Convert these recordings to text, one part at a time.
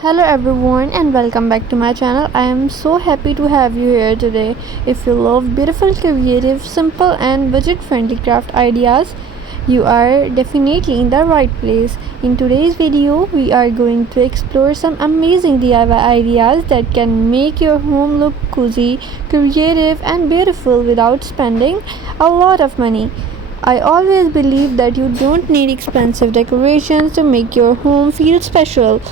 Hello everyone and welcome back to my channel. I am so happy to have you here today. If you love beautiful, creative, simple and budget-friendly craft ideas, you are definitely in the right place. In today's video, we are going to explore some amazing DIY ideas that can make your home look cozy, creative and beautiful without spending a lot of money. I always believe that you don't need expensive decorations to make your home feel special.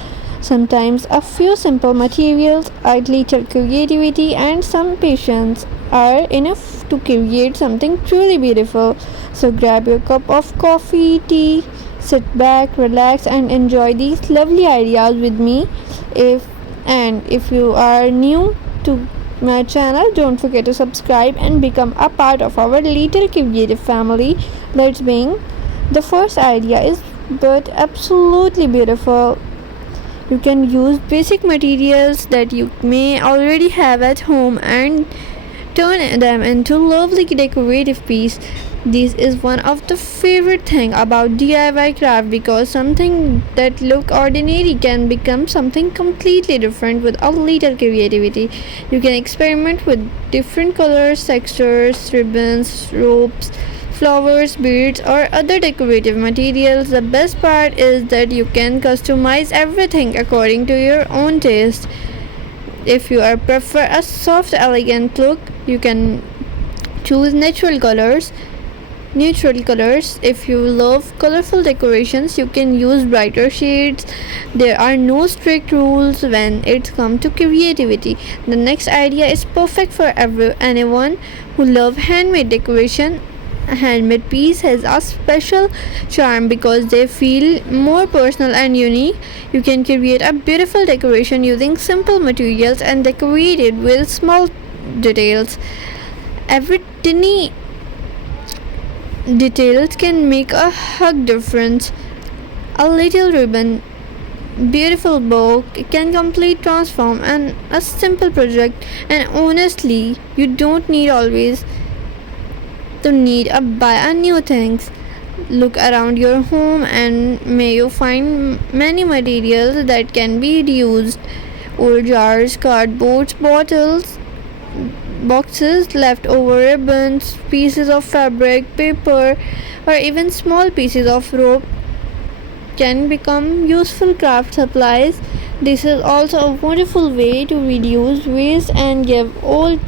Sometimes a few simple materials, a little creativity, and some patience are enough to create something truly beautiful. So grab your cup of coffee, tea, sit back, relax, and enjoy these lovely ideas with me. If you are new to my channel, don't forget to subscribe and become a part of our little creative family. Let's begin. The first idea is but absolutely beautiful. You can use basic materials that you may already have at home and turn them into lovely decorative piece. This is one of the favorite thing about DIY craft because something that look ordinary can become something completely different with a little creativity. You can experiment with different colors, textures, ribbons, ropes, flowers, beads, or other decorative materials. The best part is that you can customize everything according to your own taste. If you prefer a soft, elegant look, you can choose Neutral colors. If you love colorful decorations, you can use brighter shades. There are no strict rules when it comes to creativity. The next idea is perfect for anyone who love handmade decoration. A handmade piece has a special charm because they feel more personal and unique. You can create a beautiful decoration using simple materials and decorate it with small details. Every tiny details can make a hug difference. A little ribbon, beautiful bow can complete transform and a simple project. And honestly, you don't need always to buy a new things. Look around your home and may you find many materials that can be reused. Old jars, cardboards, bottles, boxes, leftover ribbons, pieces of fabric, paper, or even small pieces of rope can become useful craft supplies. This is also a wonderful way to reduce waste and give old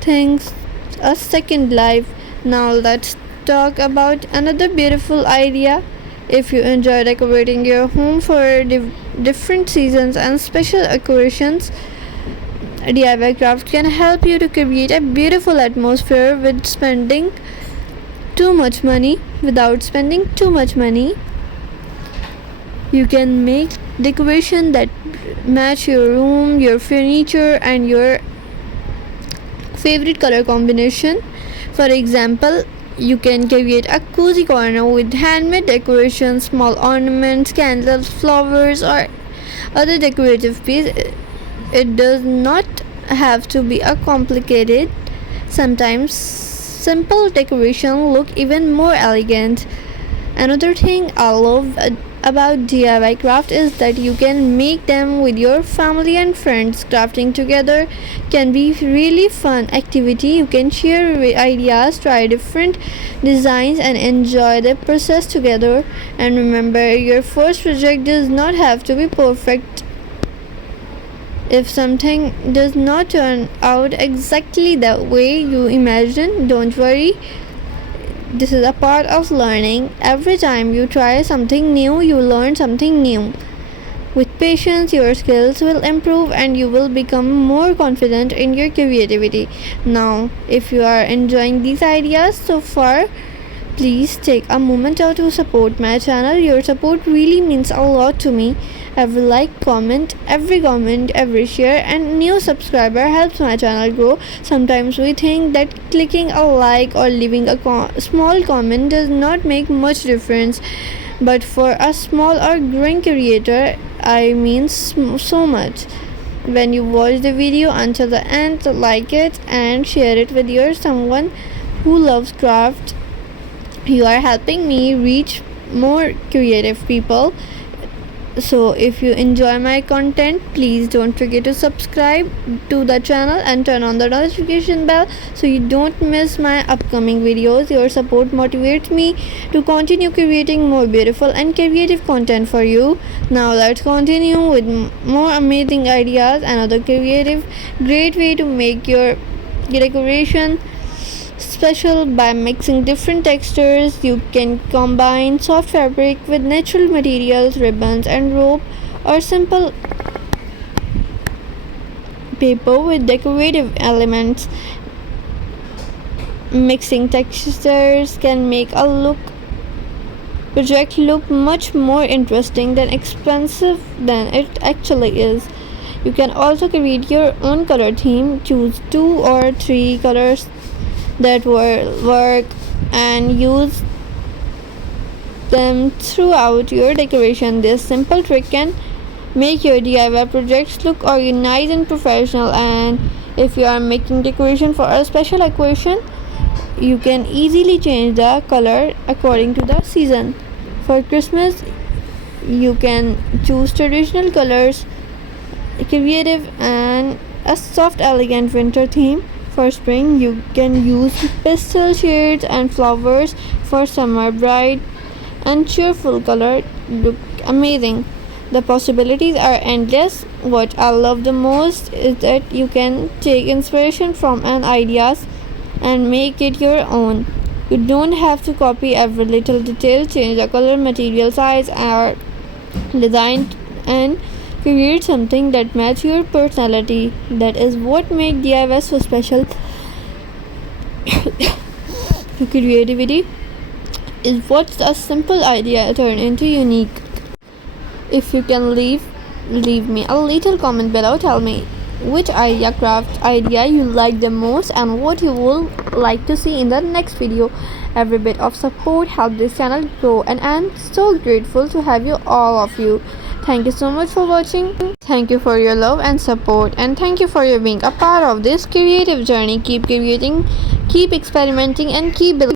things a second life. Now let's talk about another beautiful idea. If you enjoy decorating your home for different seasons and special occasions, DIY craft can help you to create a beautiful atmosphere without spending too much money. You can make decoration that match your room, your furniture and your favorite color combination. For example, you can create a cozy corner with handmade decorations, small ornaments, candles, flowers, or other decorative pieces. It does not have to be a complicated. Sometimes simple decoration look even more elegant. Another thing I love about DIY craft is that you can make them with your family and friends. Crafting together can be really fun activity. You can share ideas, try different designs and enjoy the process together. And remember, your first project does not have to be perfect. If something does not turn out exactly the way you imagine, don't worry. This is a part of learning. Every time you try something new, you learn something new. With patience, your skills will improve and you will become more confident in your creativity. Now, if you are enjoying these ideas so far, please take a moment out to support my channel. Your support really means a lot to me. Every like, comment, every share, and new subscriber helps my channel grow. Sometimes we think that clicking a like or leaving a small comment does not make much difference, but for a small or growing creator, I mean so much. When you watch the video until the end, like it and share it with someone who loves craft. You are helping me reach more creative people. So if you enjoy my content, please don't forget to subscribe to the channel and turn on the notification bell so you don't miss my upcoming videos. Your support motivates me to continue creating more beautiful and creative content for you. Now let's continue with more amazing ideas. Another creative great way to make your decoration special by mixing different textures. You can combine soft fabric with natural materials, ribbons and rope, or simple paper with decorative elements. Mixing textures can make a project look much more interesting than expensive than it actually is. You can also create your own color theme. Choose 2 or 3 colors that will work and use them throughout your decoration. This simple trick can make your DIY projects look organized and professional. And if you are making decoration for a special occasion, you can easily change the color according to the season. For Christmas, you can choose traditional colors, creative, and a soft elegant winter theme. For spring, you can use pastel shades and flowers. For summer, bright and cheerful color look amazing. The possibilities are endless. What I love the most is that you can take inspiration from an ideas and make it your own. You don't have to copy every little detail, change the color, material, size, or design, and create something that matches your personality. That is what makes DIY so special. Creativity is what a simple idea turn into unique. If you can leave me a little comment below. Tell me which craft idea you like the most and what you would like to see in the next video. Every bit of support helps this channel grow, and I'm so grateful to have you, all of you. Thank you so much for watching. Thank you for your love and support, and thank you for your being a part of this creative journey. Keep creating, keep experimenting, and keep building.